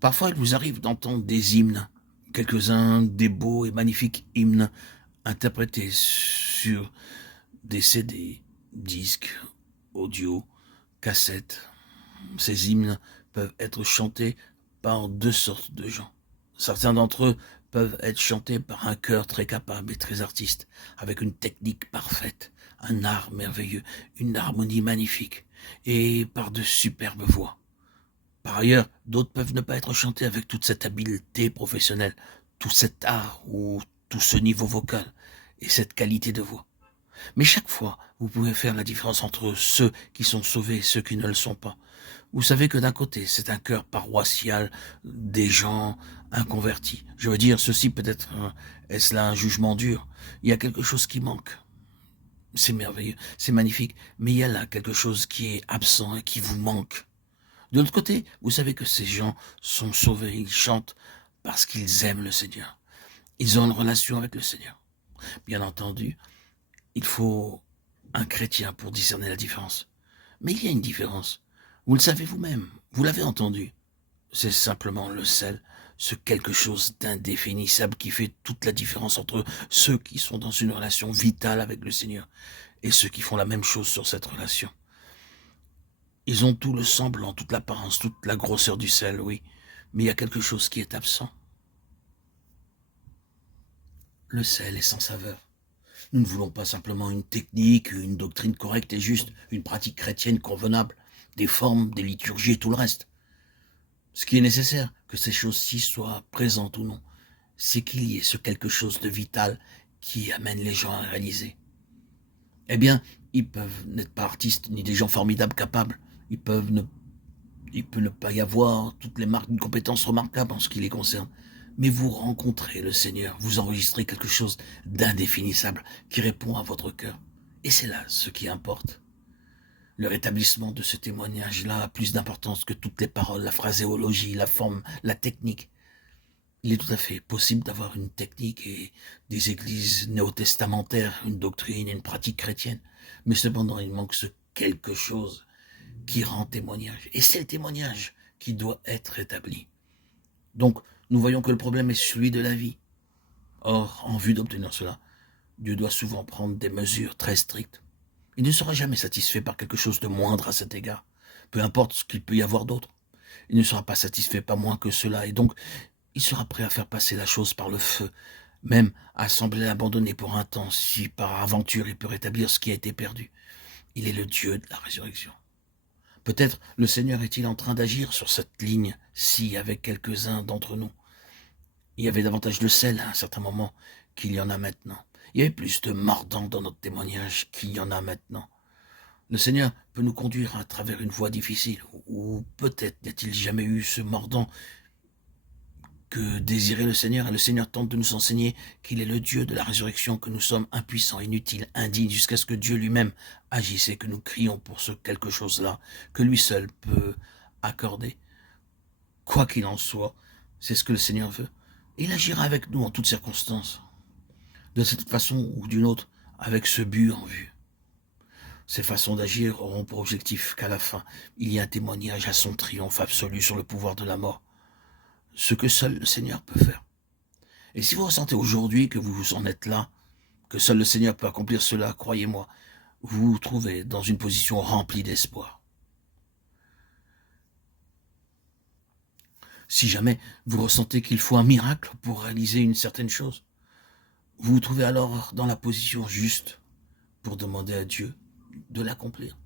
Parfois, il vous arrive d'entendre des hymnes, quelques-uns des beaux et magnifiques hymnes interprétés sur des CD, disques, audio, cassettes. Ces hymnes peuvent être chantés par deux sortes de gens. Certains d'entre eux peuvent être chantés par un chœur très capable et très artiste, avec une technique parfaite, un art merveilleux, une harmonie magnifique, et par de superbes voix. Par ailleurs, d'autres peuvent ne pas être chantés avec toute cette habileté professionnelle, tout cet art ou tout ce niveau vocal et cette qualité de voix. Mais chaque fois, vous pouvez faire la différence entre ceux qui sont sauvés et ceux qui ne le sont pas. Vous savez que d'un côté, c'est un cœur paroissial des gens inconvertis. Je veux dire, ceci peut-être, est-ce là un jugement dur? Il y a quelque chose qui manque. C'est merveilleux, c'est magnifique, mais il y a là quelque chose qui est absent et qui vous manque. De l'autre côté, vous savez que ces gens sont sauvés, ils chantent parce qu'ils aiment le Seigneur. Ils ont une relation avec le Seigneur. Bien entendu, il faut un chrétien pour discerner la différence. Mais il y a une différence. Vous le savez vous-même, vous l'avez entendu. C'est simplement le sel, ce quelque chose d'indéfinissable qui fait toute la différence entre ceux qui sont dans une relation vitale avec le Seigneur et ceux qui font la même chose sur cette relation. Ils ont tout le semblant, toute l'apparence, toute la grosseur du sel, oui. Mais il y a quelque chose qui est absent. Le sel est sans saveur. Nous ne voulons pas simplement une technique, une doctrine correcte et juste, une pratique chrétienne convenable, des formes, des liturgies et tout le reste. Ce qui est nécessaire, que ces choses-ci soient présentes ou non, c'est qu'il y ait ce quelque chose de vital qui amène les gens à réaliser. Eh bien, ils peuvent n'être pas artistes ni des gens formidables capables. Ils peuvent ne Il peut ne pas y avoir toutes les marques d'une compétence remarquable en ce qui les concerne. Mais vous rencontrez le Seigneur, vous enregistrez quelque chose d'indéfinissable qui répond à votre cœur. Et c'est là ce qui importe. Le rétablissement de ce témoignage-là a plus d'importance que toutes les paroles, la phraséologie, la forme, la technique. Il est tout à fait possible d'avoir une technique et des églises néo-testamentaires, une doctrine et une pratique chrétienne. Mais cependant, il manque ce quelque chose qui rend témoignage. Et c'est le témoignage qui doit être établi. Donc, nous voyons que le problème est celui de la vie. Or, en vue d'obtenir cela, Dieu doit souvent prendre des mesures très strictes. Il ne sera jamais satisfait par quelque chose de moindre à cet égard, peu importe ce qu'il peut y avoir d'autre. Il ne sera pas satisfait pas moins que cela, et donc il sera prêt à faire passer la chose par le feu, même à sembler l'abandonner pour un temps, si par aventure il peut rétablir ce qui a été perdu. Il est le Dieu de la résurrection. Peut-être le Seigneur est-il en train d'agir sur cette ligne-ci avec quelques-uns d'entre nous. Il y avait davantage de sel à un certain moment qu'il y en a maintenant. Il y avait plus de mordant dans notre témoignage qu'il y en a maintenant. Le Seigneur peut nous conduire à travers une voie difficile, ou peut-être n'y a-t-il jamais eu ce mordant que désirait le Seigneur, et le Seigneur tente de nous enseigner qu'il est le Dieu de la résurrection, que nous sommes impuissants, inutiles, indignes, jusqu'à ce que Dieu lui-même agisse et que nous crions pour ce quelque chose-là, que lui seul peut accorder. Quoi qu'il en soit, c'est ce que le Seigneur veut. Et il agira avec nous en toutes circonstances, de cette façon ou d'une autre, avec ce but en vue. Ces façons d'agir auront pour objectif qu'à la fin, il y ait un témoignage à son triomphe absolu sur le pouvoir de la mort, ce que seul le Seigneur peut faire. Et si vous ressentez aujourd'hui que vous en êtes là, que seul le Seigneur peut accomplir cela, croyez-moi, vous vous trouvez dans une position remplie d'espoir. Si jamais vous ressentez qu'il faut un miracle pour réaliser une certaine chose, vous vous trouvez alors dans la position juste pour demander à Dieu de l'accomplir.